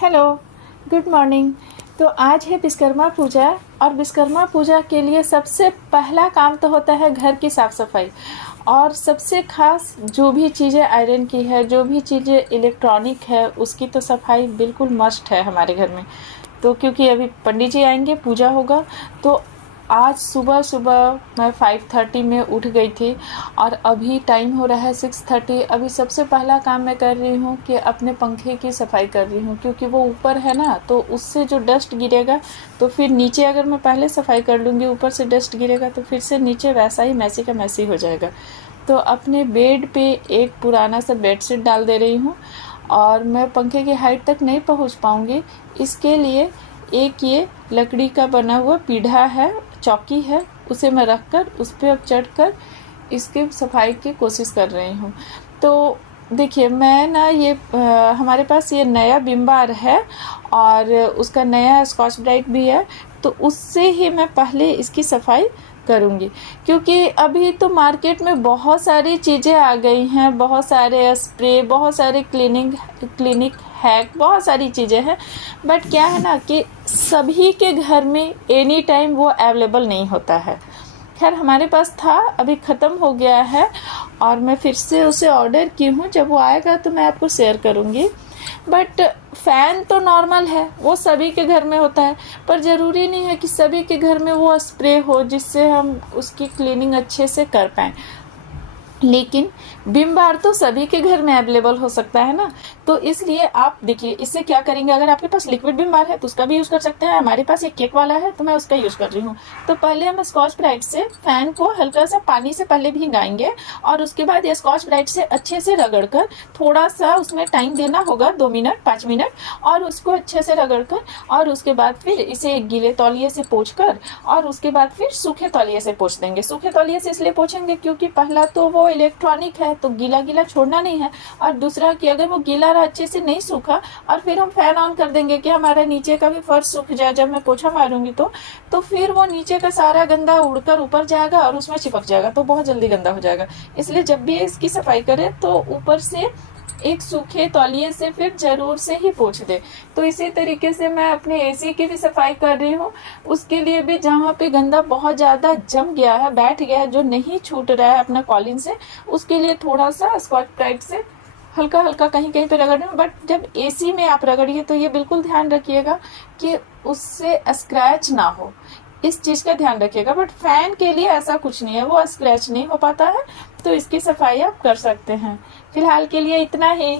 Hello, good morning. तो आज है विश्वकर्मा पूजा और विश्वकर्मा पूजा के लिए सबसे पहला काम तो होता है घर की साफ़ सफाई। और सबसे खास जो भी चीज़ें आयरन की है, जो भी चीज़ें इलेक्ट्रॉनिक है, उसकी तो सफाई बिल्कुल मस्ट है हमारे घर में। तो क्योंकि अभी पंडित जी आएंगे, पूजा होगा, तो आज सुबह सुबह मैं 5:30 में उठ गई थी और अभी टाइम हो रहा है 6:30। अभी सबसे पहला काम मैं कर रही हूँ कि अपने पंखे की सफाई कर रही हूँ, क्योंकि वो ऊपर है ना, तो उससे जो डस्ट गिरेगा तो फिर नीचे अगर मैं पहले सफाई कर लूँगी, ऊपर से डस्ट गिरेगा तो फिर से नीचे वैसा ही मैसी का मैसी हो जाएगा। तो अपने बेड पे एक पुराना सा बेडशीट डाल दे रही हूँ और मैं पंखे की हाइट तक नहीं पहुँच पाऊँगी, इसके लिए एक ये लकड़ी का बना हुआ पीढ़ा है, चौकी है, उसे मैं रखकर उस पर अब चढ़कर इसकी सफाई की कोशिश कर रही हूँ। तो देखिए, मैं ना ये हमारे पास ये नया विम बार है और उसका नया स्कॉच ब्राइट भी है, तो उससे ही मैं पहले इसकी सफाई करूँगी। क्योंकि अभी तो मार्केट में बहुत सारी चीज़ें आ गई हैं, बहुत सारे स्प्रे, बहुत सारे क्लिनिक हैक, बहुत सारी चीज़ें हैं। बट क्या है ना कि सभी के घर में एनी टाइम वो अवेलेबल नहीं होता है। खैर, हमारे पास था, अभी ख़त्म हो गया है और मैं फिर से उसे ऑर्डर की हूँ। जब वो आएगा तो मैं आपको शेयर करूँगी। बट फ़ैन तो नॉर्मल है, वो सभी के घर में होता है, पर ज़रूरी नहीं है कि सभी के घर में वो स्प्रे हो जिससे हम उसकी क्लीनिंग अच्छे से कर पाएँ। लेकिन विम बार तो सभी के घर में अवेलेबल हो सकता है ना। तो इसलिए आप देखिए, इससे क्या करेंगे, अगर आपके पास लिक्विड विम बार है तो उसका भी यूज़ कर सकते हैं। हमारे पास एक केक वाला है तो मैं उसका यूज़ कर रही हूँ। तो पहले हम स्कॉच ब्राइट से फैन को हल्का सा पानी से पहले भिगाएंगे और उसके बाद ये स्कॉच ब्राइट से अच्छे से रगड़ कर, थोड़ा सा उसमें टाइम देना होगा, 2 मिनट 5 मिनट, और उसको अच्छे से रगड़ कर और उसके बाद फिर इसे एक गीले तौलिए से पोंछ कर और उसके बाद फिर सूखे तौलिए से पोंछ देंगे। सूखे तौलिए से इसलिए पोंछेंगे क्योंकि पहला तो वो इलेक्ट्रॉनिक है तो गीला गीला छोड़ना नहीं है, और दूसरा कि अगर वो गीला रहा, अच्छे से नहीं सूखा, और फिर हम फैन ऑन कर देंगे कि हमारा नीचे का भी फर्श सूख जाए, जब मैं पोछा मारूंगी तो फिर वो नीचे का सारा गंदा उड़कर ऊपर जाएगा और उसमें चिपक जाएगा, तो बहुत जल्दी गंदा हो जाएगा। इसलिए जब भी इसकी सफाई करें तो ऊपर से एक सूखे तौलिए से फिर जरूर से ही पोंछ दे। तो इसी तरीके से मैं अपने एसी की भी सफाई कर रही हूँ। उसके लिए भी जहाँ पे गंदा बहुत ज़्यादा जम गया है, बैठ गया है, जो नहीं छूट रहा है अपना कॉलिन से, उसके लिए थोड़ा सा स्कॉच ब्राइट से हल्का हल्का कहीं कहीं पे रगड़ना। बट जब एसी में आप रगड़िए तो ये बिल्कुल ध्यान रखिएगा कि उससे स्क्रैच ना हो, इस चीज़ का ध्यान रखिएगा। बट फैन के लिए ऐसा कुछ नहीं है, वो स्क्रैच नहीं हो पाता है, तो इसकी सफाई आप कर सकते हैं। फिलहाल के लिए इतना ही।